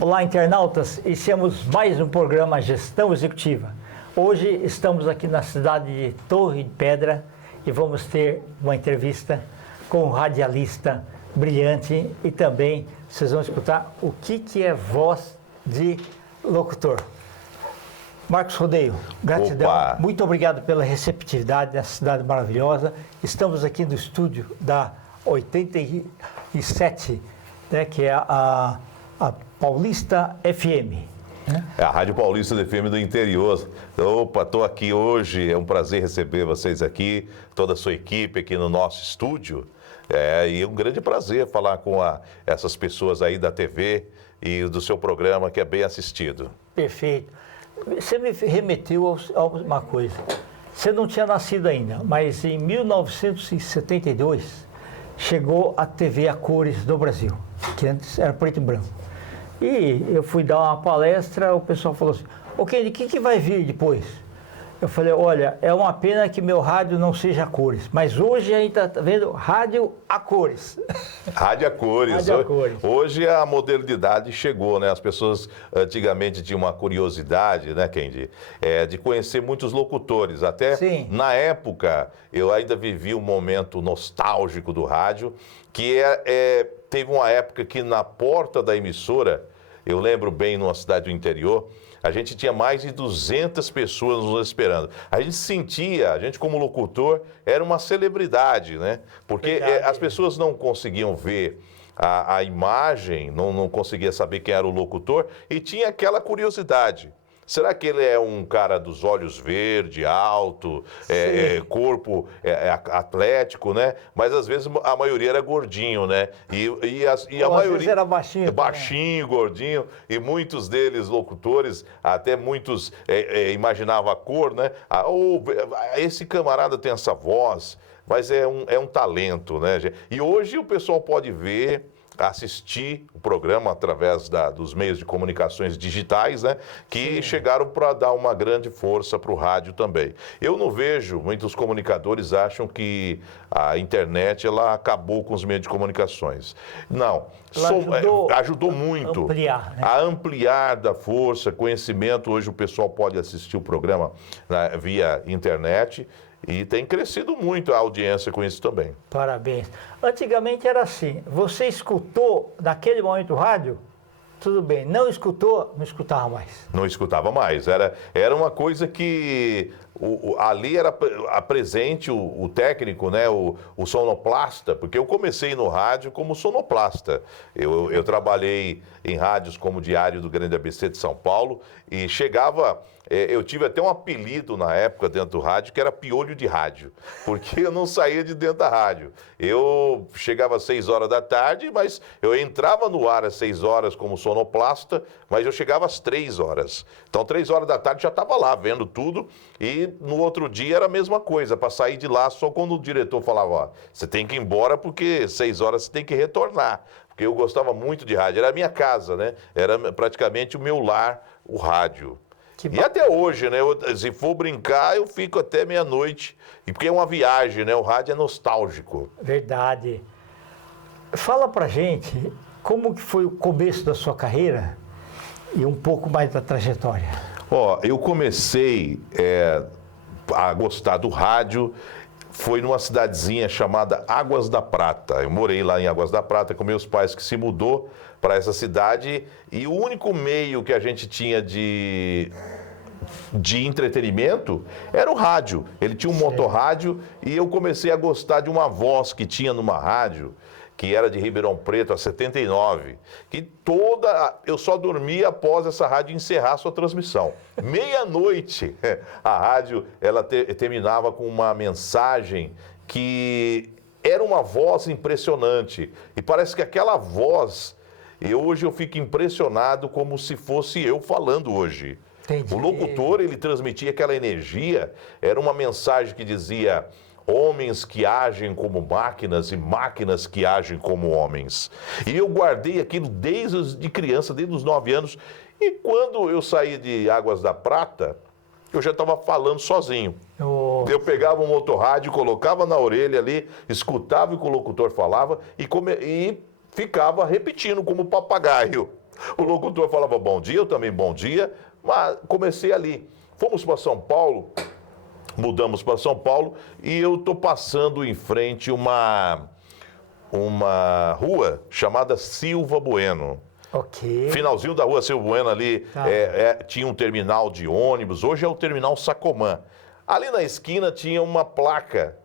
Olá, internautas. Iniciamos mais um programa Gestão Executiva. Hoje estamos aqui na cidade de Torre de Pedra e vamos ter uma entrevista com um radialista brilhante e também vocês vão escutar o que é voz de locutor. Marcos Rodeio, gratidão. Opa. Muito obrigado pela receptividade nessa cidade maravilhosa. Estamos aqui no estúdio da 87, né, que é a Paulista FM. Né? É a Rádio Paulista do FM do interior. Opa, estou aqui hoje, é um prazer receber vocês aqui, toda a sua equipe aqui no nosso estúdio. E é um grande prazer falar com essas pessoas aí da TV e do seu programa, que é bem assistido. Perfeito. Você me remeteu a uma coisa. Você não tinha nascido ainda, mas em 1972 chegou a TV a cores do Brasil, que antes era preto e branco. E eu fui dar uma palestra, o pessoal falou assim, ok, o que vai vir depois? Eu falei, olha, é uma pena que meu rádio não seja a cores, mas hoje a gente está vendo rádio a cores. Rádio a cores. Rádio a cores. Hoje a modernidade chegou, né? As pessoas antigamente tinham uma curiosidade, né, Kendi? De conhecer muitos locutores. Até Sim. Na época, eu ainda vivi um momento nostálgico do rádio, que teve uma época que na porta da emissora, eu lembro bem, numa cidade do interior, a gente tinha mais de 200 pessoas nos esperando. A gente como locutor, era uma celebridade, né? Porque as pessoas não conseguiam ver a imagem, não conseguia saber quem era o locutor, e tinha aquela curiosidade. Será que ele é um cara dos olhos verde, alto, corpo atlético, né? Mas às vezes a maioria era gordinho, né? E a maioria era baixinho. Baixinho, gordinho, e muitos deles locutores, até muitos imaginavam a cor, né? Esse camarada tem essa voz, mas é um talento, né? E hoje o pessoal pode ver, assistir o programa através dos meios de comunicações digitais, né, que chegaram para dar uma grande força para o rádio também. Eu não vejo, muitos comunicadores acham que a internet ela acabou com os meios de comunicações. Não, ajudou muito ampliar, né? a ampliar da força, conhecimento. Hoje o pessoal pode assistir o programa via internet. E tem crescido muito a audiência com isso também. Parabéns. Antigamente era assim, você escutou naquele momento o rádio, tudo bem. Não escutou, não escutava mais. Não escutava mais. Era uma coisa que ali era presente o técnico, né, o sonoplasta, porque eu comecei no rádio como sonoplasta. Eu trabalhei em rádios como o Diário do Grande ABC de São Paulo e chegava... Eu tive até um apelido na época dentro do rádio, que era piolho de rádio, porque eu não saía de dentro da rádio. Eu chegava às 6 horas da tarde, mas eu entrava no ar às 6 horas como sonoplasta, mas eu chegava às 3 horas. Então, 3 horas da tarde já estava lá vendo tudo, e no outro dia era a mesma coisa, para sair de lá só quando o diretor falava, ó, você tem que ir embora porque 6 horas você tem que retornar. Porque eu gostava muito de rádio, era a minha casa, né? Era praticamente o meu lar, o rádio. E até hoje, né? Se for brincar, eu fico até meia-noite. E porque é uma viagem, né? O rádio é nostálgico. Verdade. Fala pra gente como que foi o começo da sua carreira e um pouco mais da trajetória. Eu comecei a gostar do rádio, foi numa cidadezinha chamada Águas da Prata. Eu morei lá em Águas da Prata com meus pais, que se mudou para essa cidade, e o único meio que a gente tinha de entretenimento era o rádio. Ele tinha um motorrádio e eu comecei a gostar de uma voz que tinha numa rádio, que era de Ribeirão Preto, a 79, que eu só dormia após essa rádio encerrar sua transmissão. Meia-noite, a rádio ela terminava com uma mensagem que era uma voz impressionante. E parece que aquela voz... hoje eu fico impressionado como se fosse eu falando hoje. Entendi. O locutor, ele transmitia aquela energia, era uma mensagem que dizia homens que agem como máquinas e máquinas que agem como homens. E eu guardei aquilo desde criança, desde os 9 anos, e quando eu saí de Águas da Prata, eu já estava falando sozinho. Eu pegava um motorrádio, colocava na orelha ali, escutava o que o locutor falava e ficava repetindo como papagaio. O locutor falava bom dia, eu também bom dia, mas comecei ali. Fomos para São Paulo, mudamos para São Paulo e eu estou passando em frente uma rua chamada Silva Bueno. Ok. Finalzinho da rua Silva Bueno ali, Tá. tinha um terminal de ônibus, hoje é o terminal Sacomã. Ali na esquina tinha uma placa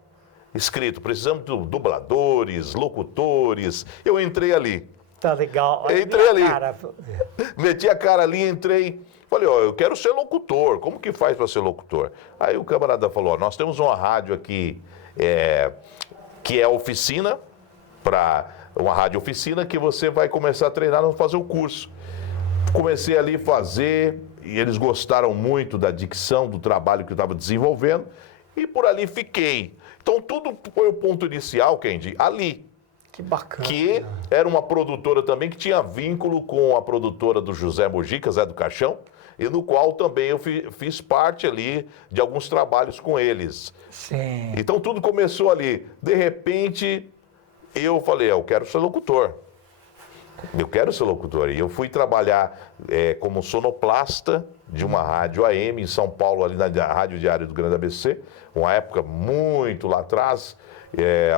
escrito, precisamos de dubladores, locutores. Eu entrei ali. Tá legal. Olha a Entrei minha ali. cara. Meti a cara ali, entrei. Falei, ó, eu quero ser locutor. Como que faz para ser locutor? Aí o camarada falou, ó, nós temos uma rádio aqui que é oficina, uma rádio oficina, que você vai começar a treinar, vamos fazer o curso. Comecei ali a fazer, e eles gostaram muito da dicção, do trabalho que eu estava desenvolvendo, e por ali fiquei. Então tudo foi o ponto inicial, Kendi, ali. Que bacana. Que era uma produtora também que tinha vínculo com a produtora do José Mojica, Zé do Caixão, e no qual também eu fiz parte ali de alguns trabalhos com eles. Sim. Então tudo começou ali. De repente, eu falei, eu quero ser locutor. Eu quero ser locutor. E eu fui trabalhar como sonoplasta de uma rádio AM em São Paulo, ali na Rádio Diário do Grande ABC, uma época muito lá atrás,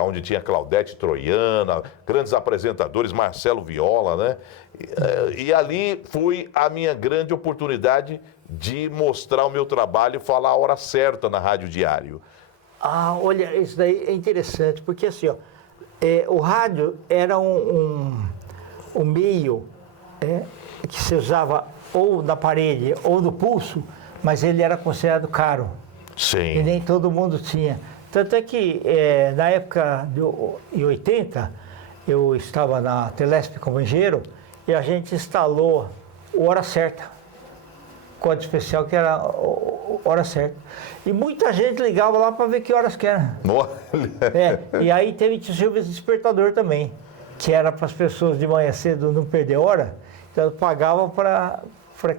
onde tinha Claudete Troiana, grandes apresentadores, Marcelo Viola, né? E ali foi a minha grande oportunidade de mostrar o meu trabalho e falar a hora certa na Rádio Diário. Ah, olha, isso daí é interessante, porque assim, ó, o rádio era um meio que se usava ou na parede ou no pulso, mas ele era considerado caro. Sim. E nem todo mundo tinha. Tanto é que na época de 80, eu estava na Telesp como engenheiro e a gente instalou o Hora Certa, código especial que era Hora Certa. E muita gente ligava lá para ver que horas que era. Olha. E aí teve o despertador também, que era para as pessoas de manhã cedo não perder hora, então pagavam para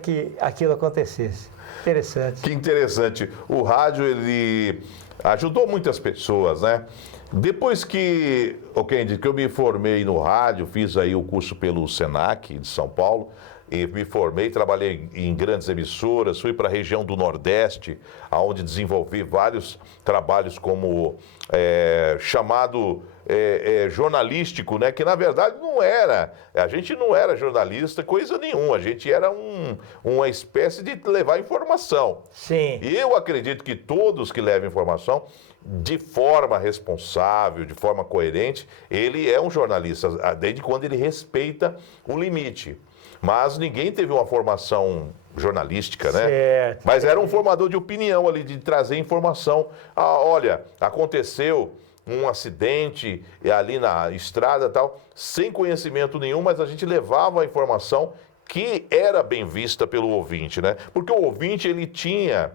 que aquilo acontecesse. Interessante. Que interessante. O rádio, ele ajudou muitas pessoas, né? Depois que eu me formei no rádio, fiz aí o curso pelo Senac de São Paulo, e me formei, trabalhei em grandes emissoras, fui para a região do Nordeste, onde desenvolvi vários trabalhos como chamado jornalístico, né? Que na verdade não era, a gente não era jornalista, coisa nenhuma, a gente era uma espécie de levar informação. Sim. E eu acredito que todos que levam informação, de forma responsável, de forma coerente, ele é um jornalista, desde quando ele respeita o limite. Mas ninguém teve uma formação jornalística, né? Certo. Mas era um formador de opinião ali, de trazer informação. Ah, olha, aconteceu um acidente ali na estrada e tal, sem conhecimento nenhum, mas a gente levava a informação que era bem vista pelo ouvinte, né? Porque o ouvinte, ele tinha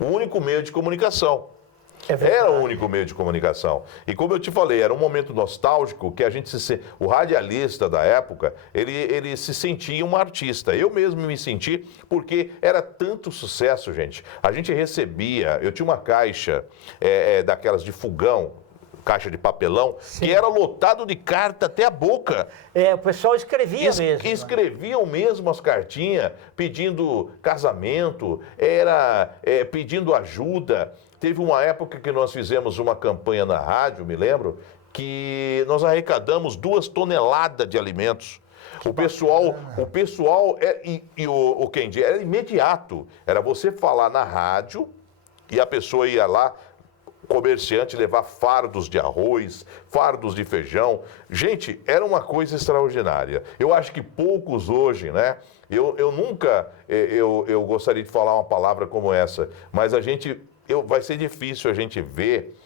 o único meio de comunicação. Era o único meio de comunicação. E como eu te falei, era um momento nostálgico que o radialista da época, ele se sentia um artista. Eu mesmo me senti, porque era tanto sucesso, gente. A gente recebia, eu tinha uma caixa daquelas de fogão, caixa de papelão, sim, que era lotado de carta até a boca. O pessoal escrevia mesmo. Escreviam mesmo as cartinhas, pedindo casamento, pedindo ajuda. Teve uma época que nós fizemos uma campanha na rádio, me lembro, que nós arrecadamos 2 toneladas de alimentos. O pessoal o Kendi, era imediato. Era você falar na rádio e a pessoa ia lá, comerciante, levar fardos de arroz, fardos de feijão. Gente, era uma coisa extraordinária. Eu acho que poucos hoje, né? Eu nunca, eu gostaria de falar uma palavra como essa, mas vai ser difícil a gente ver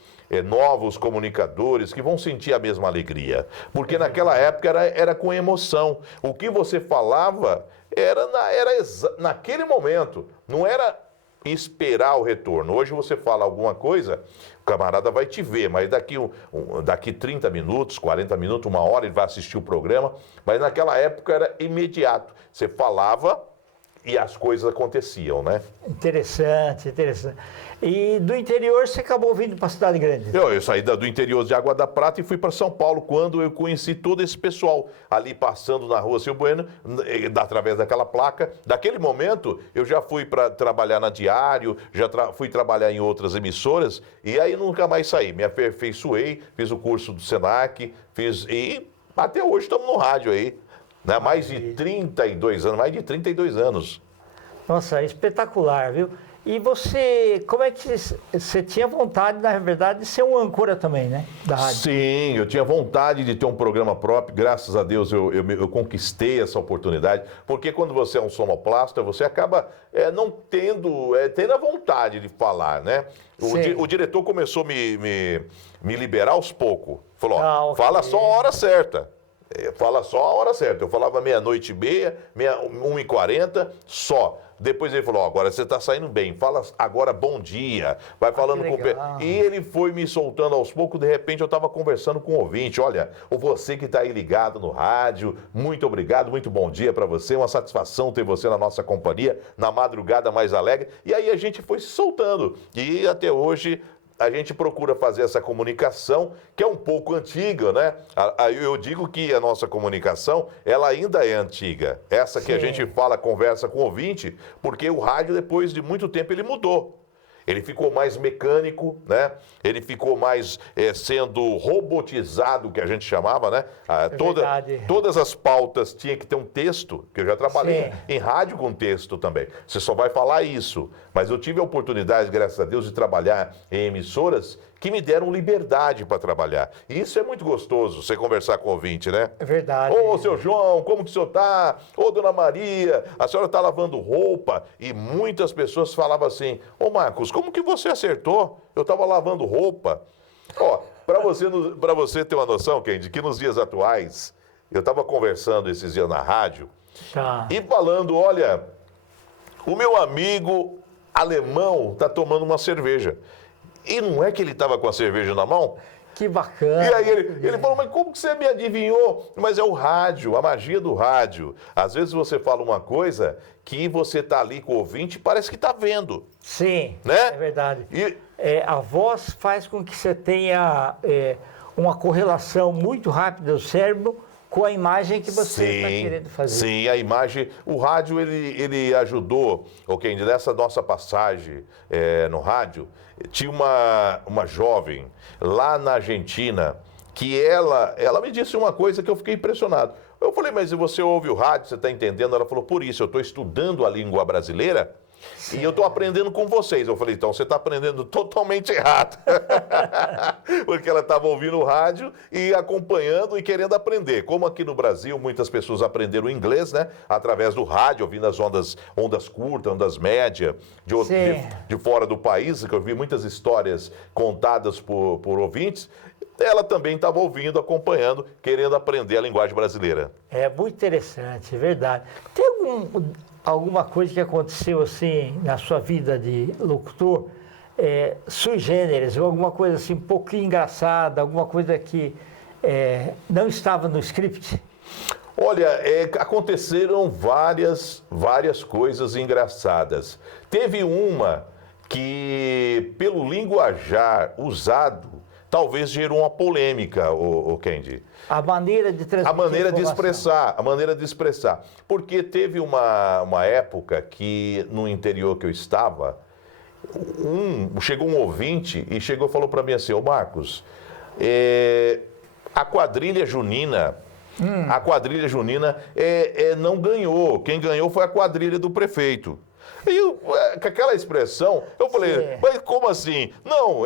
novos comunicadores que vão sentir a mesma alegria. Porque naquela época era com emoção. O que você falava era naquele momento, não era esperar o retorno. Hoje você fala alguma coisa, o camarada vai te ver, mas daqui 30 minutos, 40 minutos, 1 hora, ele vai assistir o programa, mas naquela época era imediato. Você falava e as coisas aconteciam, né? Interessante, interessante. E do interior você acabou vindo para a cidade grande? Eu saí do interior de Água da Prata e fui para São Paulo quando eu conheci todo esse pessoal ali passando na rua Silvio Bueno, através daquela placa. Daquele momento, eu já fui para trabalhar na Diário, fui trabalhar em outras emissoras e aí nunca mais saí. Me aperfeiçoei, fiz o curso do Senac, e até hoje estamos no rádio aí. Né? Mais de 32 anos. Nossa, espetacular, viu? E você, como é que você tinha vontade, na verdade, de ser um âncora também, né? Da rádio. Sim, eu tinha vontade de ter um programa próprio, graças a Deus eu conquistei essa oportunidade, porque quando você é um sonoplasta, você acaba não tendo a vontade de falar, né? O diretor começou a me liberar aos poucos, falou, ó, okay. Fala só a hora certa. Fala só a hora certa. Eu falava 00:30, 1h40, só. Depois ele falou, agora você está saindo bem, fala agora bom dia, vai falando com o... E ele foi me soltando aos poucos, de repente eu estava conversando com o ouvinte, olha, você que está aí ligado no rádio, muito obrigado, muito bom dia para você, uma satisfação ter você na nossa companhia, na madrugada mais alegre, e aí a gente foi se soltando, e até hoje... A gente procura fazer essa comunicação, que é um pouco antiga, né? Eu digo que a nossa comunicação, ela ainda é antiga. Essa que a gente fala, conversa com o ouvinte, porque o rádio, depois de muito tempo, ele mudou. Ele ficou mais mecânico, né? Ele ficou mais sendo robotizado, que a gente chamava, né? Todas as pautas tinham que ter um texto, que eu já trabalhei em rádio com texto também. Você só vai falar isso. Mas eu tive a oportunidade, graças a Deus, de trabalhar em emissoras que me deram liberdade para trabalhar. E isso é muito gostoso, você conversar com o ouvinte, né? É verdade. Ô, seu João, como que o senhor tá? Ô, dona Maria, a senhora está lavando roupa? E muitas pessoas falavam assim, ô, Marcos, como que você acertou? Eu estava lavando roupa. Ó, para você ter uma noção, Kendi, que nos dias atuais, eu estava conversando esses dias na rádio e falando, olha, o meu amigo alemão está tomando uma cerveja. E não é que ele estava com a cerveja na mão? Que bacana. E aí ele falou, mas como que você me adivinhou? Mas é o rádio, a magia do rádio. Às vezes você fala uma coisa que você está ali com o ouvinte e parece que está vendo. Sim, né? É verdade. A voz faz com que você tenha uma correlação muito rápida do cérebro com a imagem que você está querendo fazer. Sim, a imagem. O rádio, ele ajudou, ok, nessa nossa passagem no rádio, tinha uma jovem lá na Argentina que ela me disse uma coisa que eu fiquei impressionado. Eu falei, mas você ouve o rádio, você está entendendo? Ela falou, por isso, eu estou estudando a língua brasileira e eu estou aprendendo com vocês. Eu falei, então você está aprendendo totalmente errado. Porque ela estava ouvindo o rádio e acompanhando e querendo aprender. Como aqui no Brasil, muitas pessoas aprenderam inglês, né? Através do rádio, ouvindo as ondas curtas, ondas médias, de fora do país, que eu vi muitas histórias contadas por ouvintes. Ela também estava ouvindo, acompanhando, querendo aprender a linguagem brasileira. É muito interessante, é verdade. Tem alguma coisa que aconteceu assim na sua vida de locutor, sui generis, ou alguma coisa assim um pouquinho engraçada, alguma coisa que não estava no script? Olha, aconteceram várias coisas engraçadas. Teve uma que, pelo linguajar usado, talvez gerou uma polêmica, o Kendi. A maneira de transmitir a maneira de expressar. Porque teve uma época que, no interior que eu estava, chegou um ouvinte e falou para mim assim, ô Marcos, a quadrilha junina não ganhou. Quem ganhou foi a quadrilha do prefeito. E com aquela expressão, eu falei, mas como assim? Não,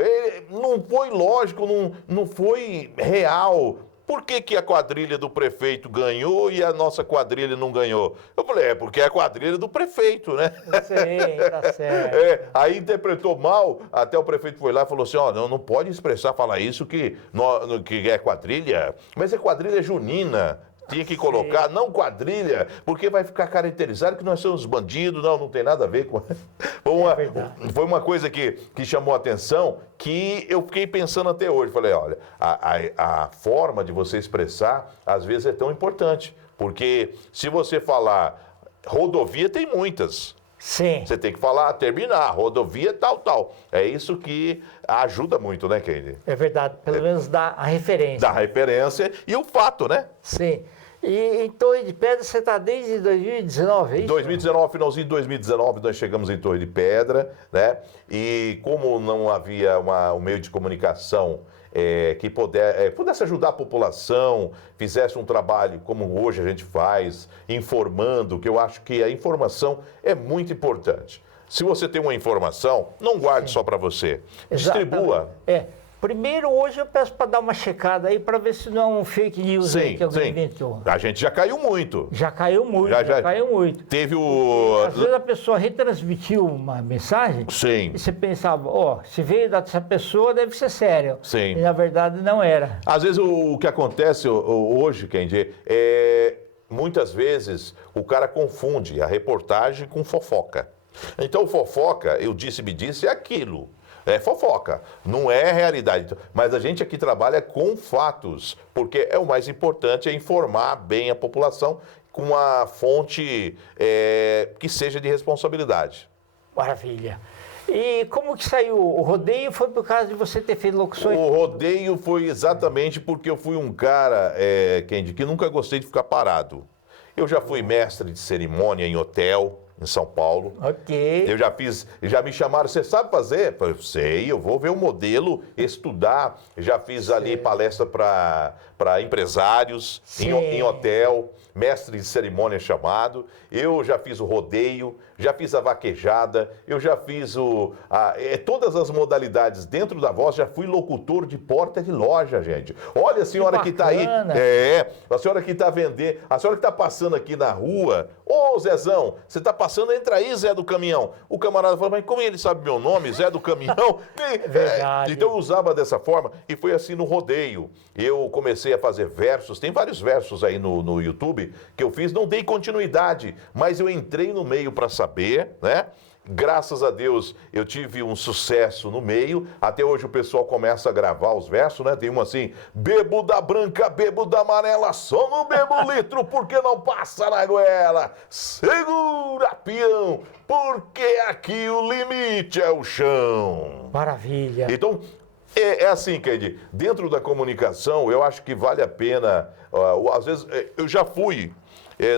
não foi lógico, não foi real. Por que a quadrilha do prefeito ganhou e a nossa quadrilha não ganhou? Eu falei, porque é a quadrilha do prefeito, né? Sim, tá certo. Aí interpretou mal, até o prefeito foi lá e falou assim, não pode falar isso que é quadrilha, mas é quadrilha junina. Tinha que colocar, não quadrilha, porque vai ficar caracterizado que nós somos bandidos, não tem nada a ver com... Foi uma coisa que chamou a atenção, que eu fiquei pensando até hoje. Falei, olha, a forma de você expressar, às vezes é tão importante, porque se você falar rodovia tem muitas. Sim. Você tem que falar, terminar, rodovia tal. É isso que ajuda muito, né, Kendi? É verdade, pelo menos dá a referência. Da referência e o fato, né? Sim. E em Torre de Pedra você está desde 2019, é isso? 2019, finalzinho de 2019, nós chegamos em Torre de Pedra, né? E como não havia um meio de comunicação que pudesse ajudar a população, fizesse um trabalho como hoje a gente faz, informando, que eu acho que a informação é muito importante. Se você tem uma informação, não guarde só para você. Distribua. Primeiro, hoje eu peço para dar uma checada aí para ver se não é um fake news aí que alguém inventou. A gente já caiu muito. Já caiu muito, já caiu muito. Teve Às vezes a pessoa retransmitiu uma mensagem e você pensava, se veio dessa pessoa deve ser sério. Sim. E na verdade não era. Às vezes o que acontece hoje, Kendi, muitas vezes o cara confunde a reportagem com fofoca. Então fofoca, eu me disse, é aquilo. É fofoca, não é realidade. Mas a gente aqui trabalha com fatos, porque o mais importante é informar bem a população com uma fonte que seja de responsabilidade. Maravilha. E como que saiu? O rodeio foi por causa de você ter feito locuções? O rodeio foi exatamente porque eu fui um cara, Kendi, que nunca gostei de ficar parado. Eu já fui mestre de cerimônia em hotel, em São Paulo. Ok. Eu já me chamaram, você sabe fazer? Eu falei, sei, eu vou ver o modelo, estudar. Já fiz ali palestra para empresários, em hotel, mestre de cerimônia chamado. Eu já fiz o rodeio, já fiz a vaquejada, eu já fiz todas as modalidades dentro da voz, já fui locutor de porta de loja, gente. Olha a senhora que está aí, a senhora que está vendendo, a senhora que está passando aqui na rua, ô Zezão, você está passando, entra aí, Zé do Caminhão. O camarada falou, mas como ele sabe meu nome, Zé do Caminhão? Verdade. Então eu usava dessa forma e foi assim no rodeio. Eu comecei a fazer versos, tem vários versos aí no YouTube que eu fiz, não dei continuidade, mas eu entrei no meio para saber, né? Graças a Deus eu tive um sucesso no meio. Até hoje o pessoal começa a gravar os versos, né? Tem uma assim: bebo da branca, bebo da amarela, só não bebo litro porque não passa na goela. Segura, peão, porque aqui o limite é o chão. Maravilha. Então, é assim, Kendi, dentro da comunicação, eu acho que vale a pena, às vezes, eu já fui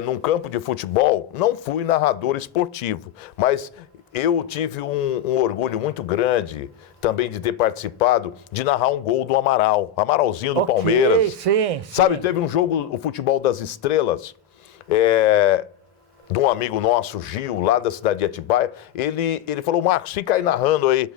num campo de futebol, não fui narrador esportivo, mas eu tive um orgulho muito grande também de ter participado, de narrar um gol do Amaralzinho do Palmeiras. Sim. Sabe, teve um jogo, o Futebol das Estrelas, de um amigo nosso, Gil, lá da cidade de Atibaia. Ele falou, Marcos, fica aí narrando aí.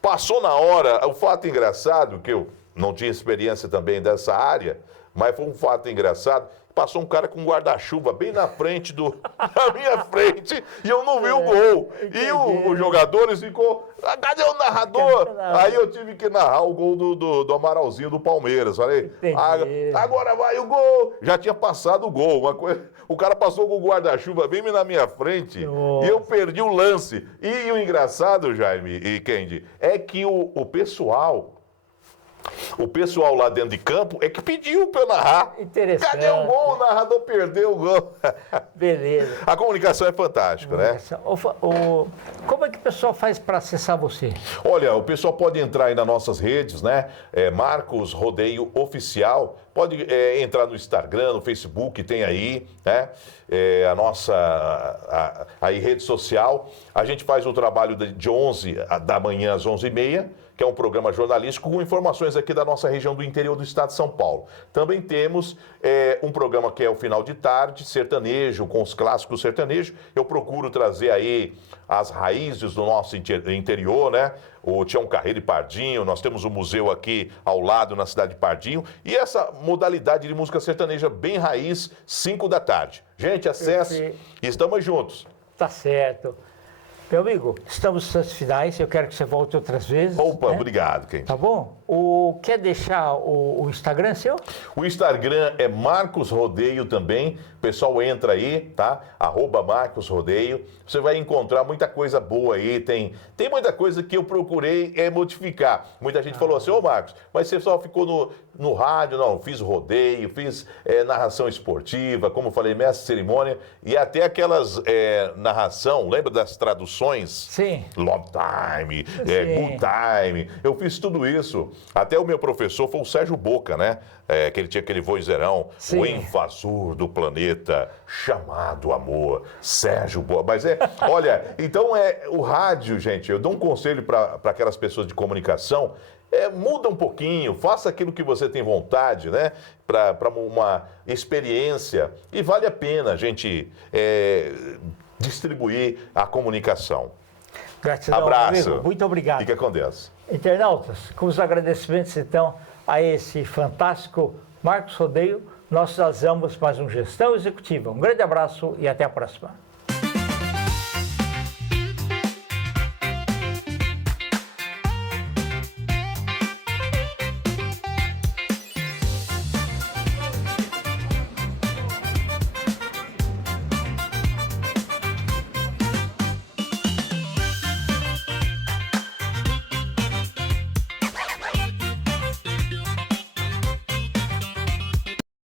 Passou na hora, o fato engraçado, que eu não tinha experiência também dessa área, mas foi um fato engraçado, passou um cara com um guarda-chuva bem na frente na minha frente, e eu não vi o gol. E os jogadores ficou, cadê o narrador? Aí eu tive que narrar o gol do Amaralzinho do Palmeiras. Falei, agora vai o gol. Já tinha passado o gol. O cara passou com o guarda-chuva bem na minha frente, e eu perdi o lance. E o engraçado, Jaime e Kendi, é que o pessoal lá dentro de campo é que pediu para eu narrar. Interessante. Cadê o gol? O narrador perdeu o gol. Beleza. A comunicação é fantástica, né? Como é que o pessoal faz para acessar você? Olha, o pessoal pode entrar aí nas nossas redes, né? Marcos Rodeio Oficial. Pode entrar no Instagram, no Facebook, tem aí, né? A nossa aí, rede social. A gente faz o trabalho de 11 da manhã às 11h30, que é um programa jornalístico com informações aqui da nossa região do interior do estado de São Paulo. Também temos um programa que é o final de tarde, sertanejo, com os clássicos sertanejos. Eu procuro trazer aí as raízes do nosso interior, né? O Tião Carreiro e Pardinho, nós temos um museu aqui ao lado, na cidade de Pardinho. E essa modalidade de música sertaneja bem raiz, 5 da tarde. Gente, acesse e estamos juntos. Tá certo. Meu amigo, estamos nos instantes finais, eu quero que você volte outras vezes. Opa, né? obrigado, Kenji. Tá bom? Quer deixar o Instagram seu? O Instagram é Marcos Rodeio também. O pessoal entra aí, tá? @Marcos Rodeio. Você vai encontrar muita coisa boa aí. Tem muita coisa que eu procurei modificar. Muita gente falou assim, ô Marcos, mas você só ficou no rádio. Não, fiz rodeio, fiz narração esportiva, como eu falei, mestre de cerimônia. E até aquelas narração, lembra das traduções? Sim. Long time, Sim. good time. Eu fiz tudo isso. Até o meu professor foi o Sérgio Boca, né? Que ele tinha aquele vozeirão, Sim. o invasor do planeta, chamado amor, Sérgio Boca. Mas olha, então o rádio, gente, eu dou um conselho para aquelas pessoas de comunicação, muda um pouquinho, faça aquilo que você tem vontade, né? Para uma experiência. E vale a pena a gente distribuir a comunicação. Gratidão, Abraço. amigo. Muito obrigado. Fica com Deus. Internautas, com os agradecimentos, então, a esse fantástico Marcos Rodeio, nós fazemos mais um Gestão Executiva. Um grande abraço e até a próxima.